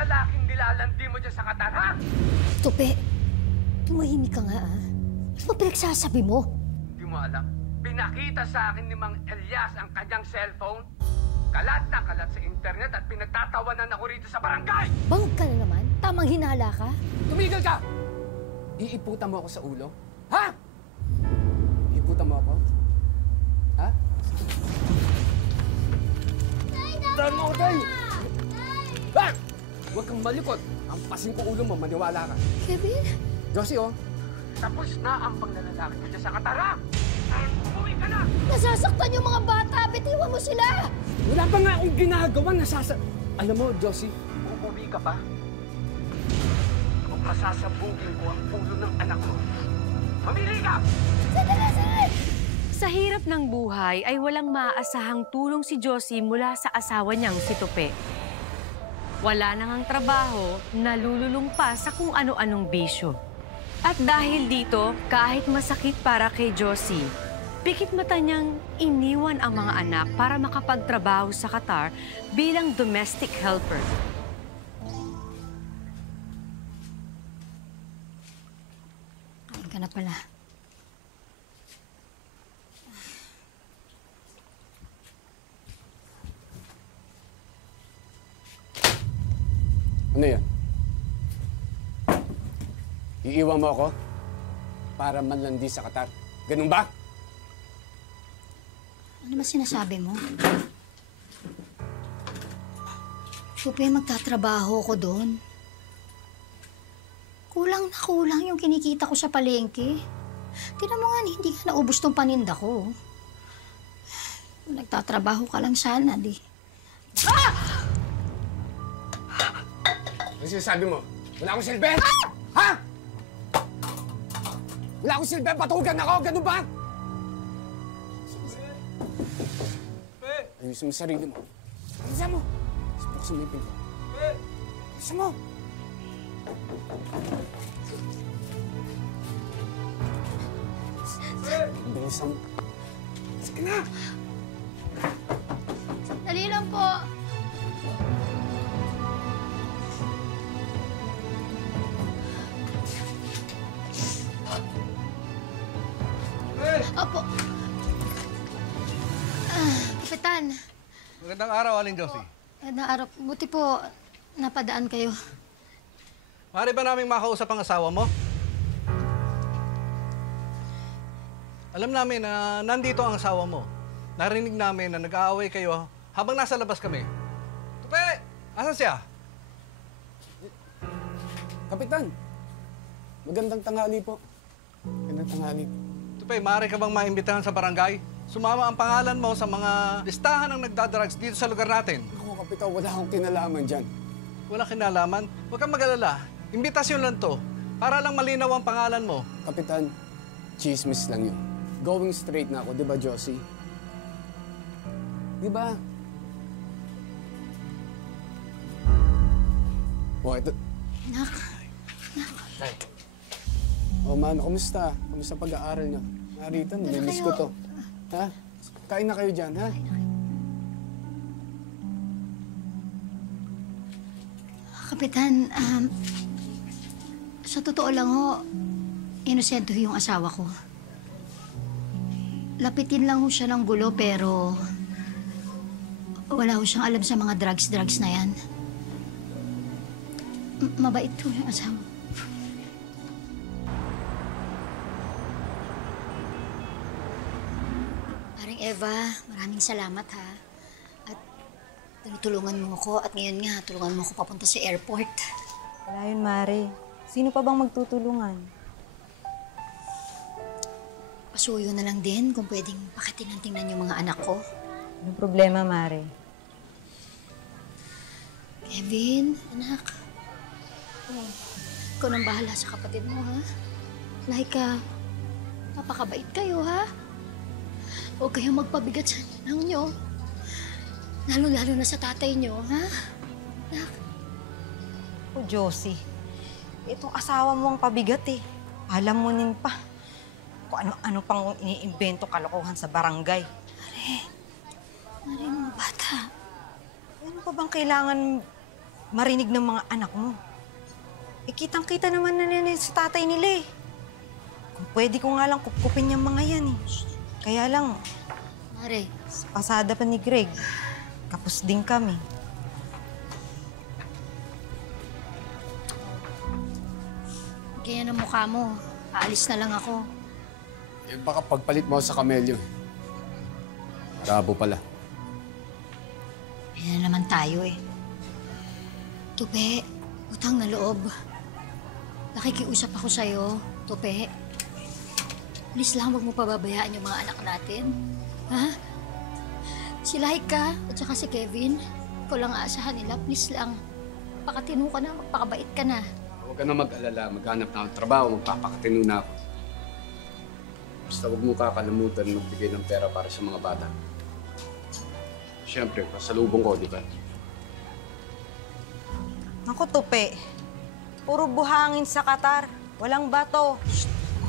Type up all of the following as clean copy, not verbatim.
lalaking nilalandi mo dyan sa Qatar, ha? Tupe, tumahimik ka nga, ah. Ano ba pinagsasabi mo? Di mo alam. Pinakita sa akin ni Mang Elias ang kanyang cellphone. Kalat na kalat sa internet at pinagtatawanan ako rito sa barangay! Bang ka na naman? Tamang hinala ka? Tumigil ka! Iiputan mo ako sa ulo? Ha? Iiputan mo ako? Ha? Tay! Mo, Tay! Ha? Huwag kang malikot. Ang pasing ko ulo mo, maniwala ka. Kevin? Josie, oh. Tapos na ang panglalaki mo dyan sa Qatar, ha? Umuwi ka na! Nasasaktan yung mga bata! Bitiwan mo sila! Wala pa nga akong ginagawa, Alam mo, Josie, Uuwi ka pa? O masasabugin ko ang ulo ng anak ko? Mamili ka! Sandali! Sa hirap ng buhay ay walang maaasahang tulong si Josie mula sa asawa niyang si Tupe. Wala nang ang trabaho, nalululong pa sa kung ano-anong bisyo. At dahil dito, kahit masakit para kay Josie, pikit mata niyang iniwan ang mga anak para makapagtrabaho sa Qatar bilang domestic helper. Kain ka na pala. ano yan? Iiwan mo ako para manlandi sa Qatar. Ganun ba? Ano ba sinasabi mo? Tupe, magtatrabaho ko doon. Kulang na kulang yung kinikita ko sa palengke. Tingnan mo nga, hindi ka naubos tong paninda ko. Kung nagtatrabaho ka lang sana, di. Ah! Ano sinasabi mo? Wala akong silbi? Ha? Wala akong silbi? Patugan ako? Ganun ba? Ayusin mo sarili mo. Ayusin mo! Buksan mo yung pinto. Ayusin mo! Bilisan mo. Sige na! Dali lang po. Opo. Kapitan. Magandang araw, Aling Josie. Magandang araw. Buti po, napadaan kayo. Maaari ba naming makausap ang asawa mo? Alam namin na nandito ang asawa mo. Narinig namin na nag-aaway kayo habang nasa labas kami. Tupe! Asan siya? Kapitan! Magandang tanghali po. Magandang tanghali. Tupe, maaari ka bang maimbitahan sa barangay? Sumama ang pangalan mo sa mga listahan ng nagdadrugs dito sa lugar natin. Ako, Kapitan, wala akong kinalaman dyan. Wala kinalaman? Huwag kang mag-alala. Imbitasyon lang to. Para lang malinaw ang pangalan mo. Kapitan, chismis lang yun. Going straight na ako, di ba, Josie? Di ba? Oh, ito. Nak. Nay. Oh, Mano, kumusta? Kumusta pag-aaral niyo? Narito, namimiss ko to. Ha? Kain na kayo dyan, ha? Kapitan, sa totoo lang ho, inosento yung asawa ko. Lapitin lang ho siya ng gulo pero wala ho siyang alam sa mga drugs na yan. Mabait ho yung asawa. Paring Eva, maraming salamat ha. At tinutulungan mo ako at ngayon nga, tulungan mo ako papunta sa airport. Wala yun, Mare. Sino pa bang magtutulungan? Pasuyo na lang din kung pwedeng pakitingnan-tingnan yung mga anak ko. Anong problema, Mare? Kevin, anak. Ikaw nang bahala sa kapatid mo, ha? Laika, napakabait kayo, ha? Huwag kayong magpabigat sa ninang nyo. Lalo-lalo na sa tatay nyo, ha? Anak. Oh, Josie. Itong asawa mo ang pabigat eh. Alam mo nin pa. Kung ano-ano pang iniimbento kalokohan sa barangay. Mare, mga bata. Ano pa bang kailangan marinig ng mga anak mo. Eh, kitang-kita naman na nila sa tatay nila eh. Kung pwede ko nga lang kupkupin yung mga yan eh. Kaya lang, Mare, sa pasada pa ni Greg, kapos din kami. ganyan ang mukha mo. Aalis na lang ako. Eh, baka pagpalit mo sa kamelyo. Rabo pala. Yan na naman tayo eh. Tupe, utang na loob. Nakikiusap ako sa'yo, Tupe. Please lang, huwag mo pababayaan yung mga anak natin. Ha? Si Laika at saka si Kevin, ikaw lang aasahan nila. Please lang. Pakatino ka na, magpakabait ka na. Huwag ka na mag-alala. Maghanap na akong trabaho. Magpapakatino na ako. Basta huwag mo kakalimutan magbigay ng pera para sa mga bata. Siyempre, pasalubong ko, di ba? Naku, Tupe. Puro buhangin sa Qatar. Walang bato.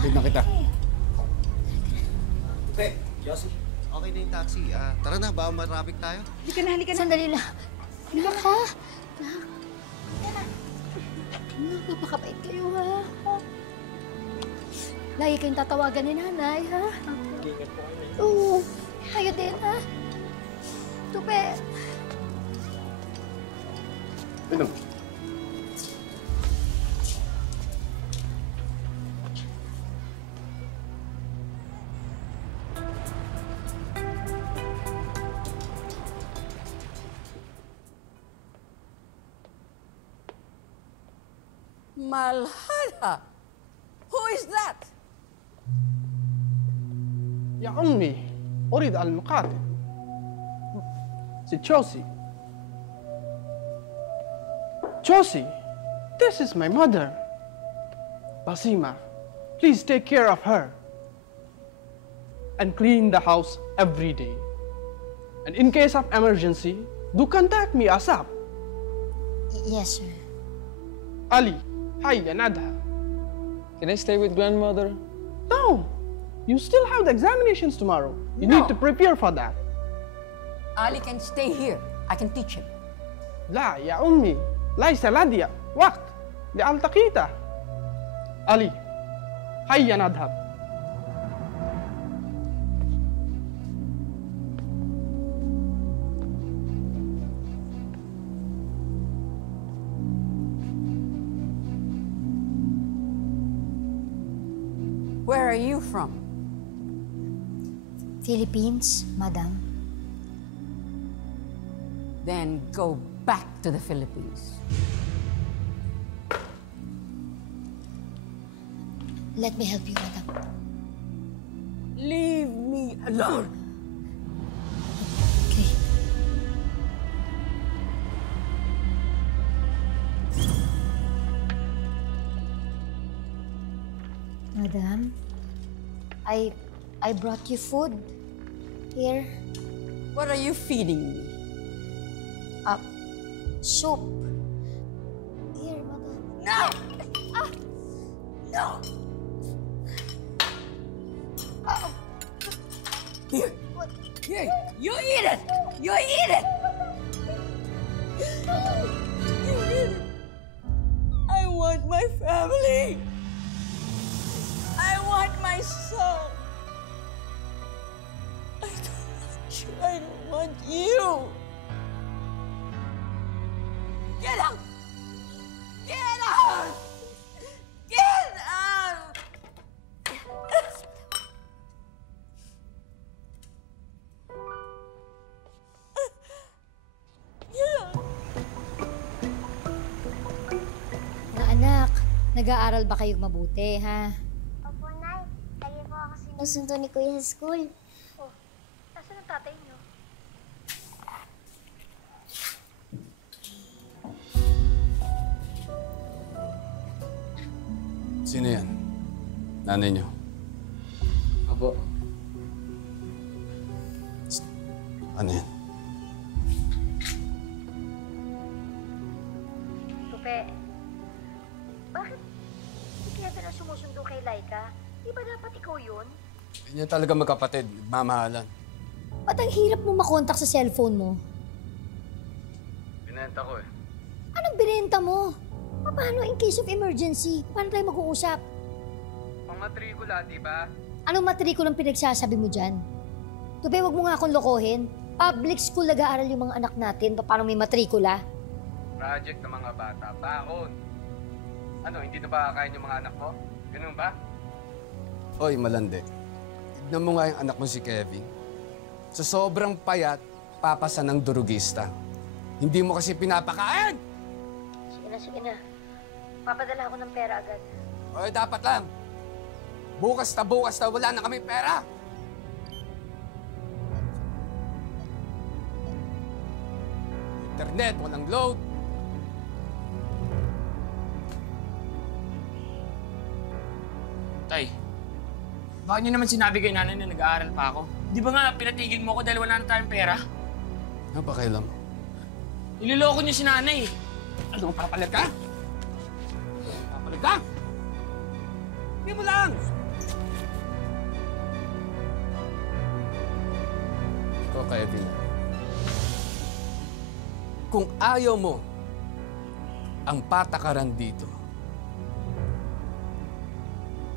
Hindi na kita. Te, Josie, okay na yung taxi. Tara na, baka matraffic tayo. Halika na. Sandali lang. Anak, ha? Anak. Papakabait kayo, ha? Lagi kayong tatawagan ni nanay, ha? Oo. Kayo din, ha? Tupe. Ano? Malhala! Who is that? يا أمي أريد المقاتل Josie. Josie, this is my mother. Basima, please take care of her and clean the house every day. And in case of emergency, do contact me ASAP. Yes, sir. Ali, hi, Nadha. Can I stay with grandmother? No, you still have the examinations tomorrow. You need to prepare for that. Ali can stay here. I can teach him. لا يا أمي ليس لدي وقت لألتقيته. علي هيا نذهب. Where are you from? Philippines, madam. Then go back to the Philippines. Let me help you, madam. Leave me alone. Okay. Madam, I brought you food. Here. What are you feeding me? Soup. Here, madam. No! No! Here. Here. You eat it! You eat it! You eat it! I want my family! I want my son! I don't want you! Get out! Get out! Get out! Anak, nag-aaral ba kayong mabuti, ha? Opo, Nay. Lagi po ako sinusundo ni Kuya sa school. Oh, nasaan ang tatay niyo? Sino yan? Nanay niyo? Apo. Ano yan? Tupe, bakit hindi kaya na sumusundo kay Laika? Di ba dapat ikaw yun? Hindi niya talaga magkapatid. Nagmamahalan. Ba't ang hirap mo makontak sa cellphone mo? Binenta ko eh. Anong binenta mo? Paano in case of emergency? Paano tayo mag-uusap? Pang-matrikula, di ba? Anong matrikulang pinagsasabi mo dyan? Tupe, wag mo nga akong lokohin. Public school nag-aaral yung mga anak natin. Paano may matrikula? Project ng mga bata, baon. Ano, hindi na ba kakain yung mga anak mo? Ganun ba? Oy, malandi. Tignan mo nga yung anak mo si Kevin. Sa sobrang payat, papasa ng durugista. Hindi mo kasi pinapakain! Sige na. Papadala ako ng pera agad. Oy, dapat lang. Bukas na wala na kami pera. Internet, walang load. Tay, bakit niyo naman sinabi kay nanay na nag-aaral pa ako? Di ba nga pinatigil mo ako dahil wala na tayong pera? Ano ba kailan mo? Niloloko niyo si nanay. Ano, papalit ka? Papalit ka? Hindi mo lang! Ito, Kevin. Kung ayaw mo ang patakaran dito,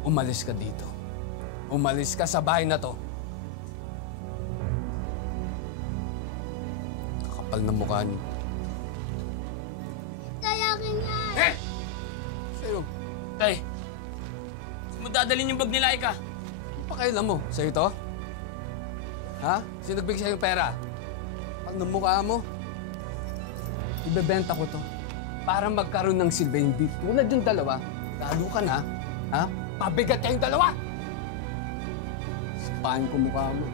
umalis ka dito. Umalis ka sa bahay na to. Kakapal na mukha niyo. Tayakin nga! Eh! Sa'yo. Tay, saan mo dadalhin yung bag ni Laika? Ano pa kailan mo? Sa'yo to? Ha? Sino nagbigay sa'yo yung pera? Kapal na mukha mo. Ibebenta ko to para magkaroon ng silbi. Hindi tulad yung dalawa. Lalo ka na. Ha? Pabigat kayong dalawa! Sapahan ko mukha mo.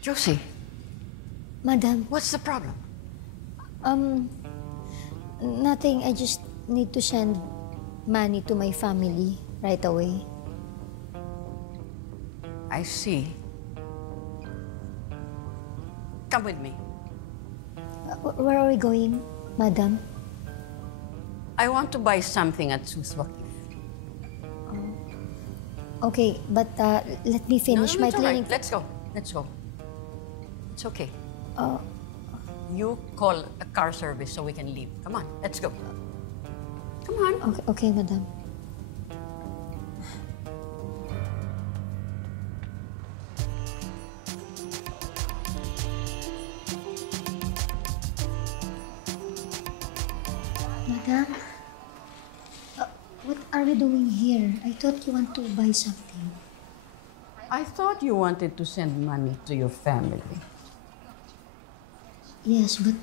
Josie, Madam, what's the problem? Nothing. I just need to send money to my family right away. I see. Come with me. Where are we going, Madam? I want to buy something at Suswaki. Okay, but let me finish my it's all right. cleaning. Let's go. Let's go. It's okay. Uh, You call a car service so we can leave. Come on, let's go. Come on. Okay, Madam. Madam, what are we doing here? I thought you want to buy something. I thought you wanted to send money to your family. Yes, but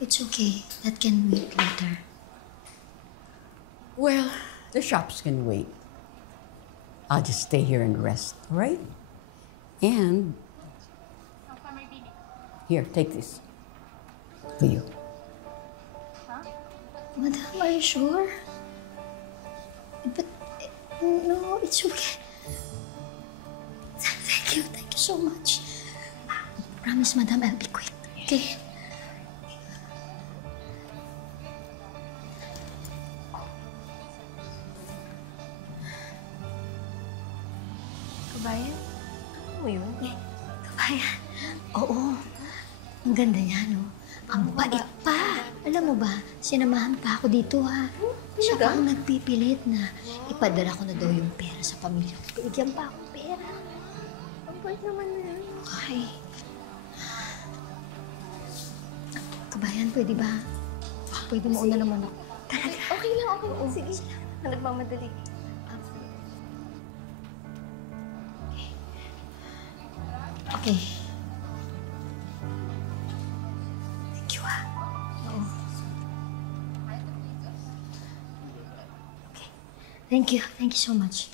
it's okay. That can wait later. Well, the shops can wait. I'll just stay here and rest, all right? And here, take this for you. Madam, are you sure? But, no, it's okay. Thank you so much. Promise, Madam, I'll be quick. Okay? Kabayan, ano mo yun? Kabayan, oo. Ang ganda niya, no? Ang bait pa. Alam mo ba, sinamahan pa ako dito, ha? Siya pa ang nagpipilit na ipadala ko na daw yung pera sa pamilya ko. Bigyan pa akong pera. Ang bait naman na yan. Okay. Kabayan, pwede ba? Pwede mo una naman ako. Talaga? Okay lang. Sige. Nagmamadali. Okay. Thank you, ha? Oo. Okay. Thank you. Thank you so much.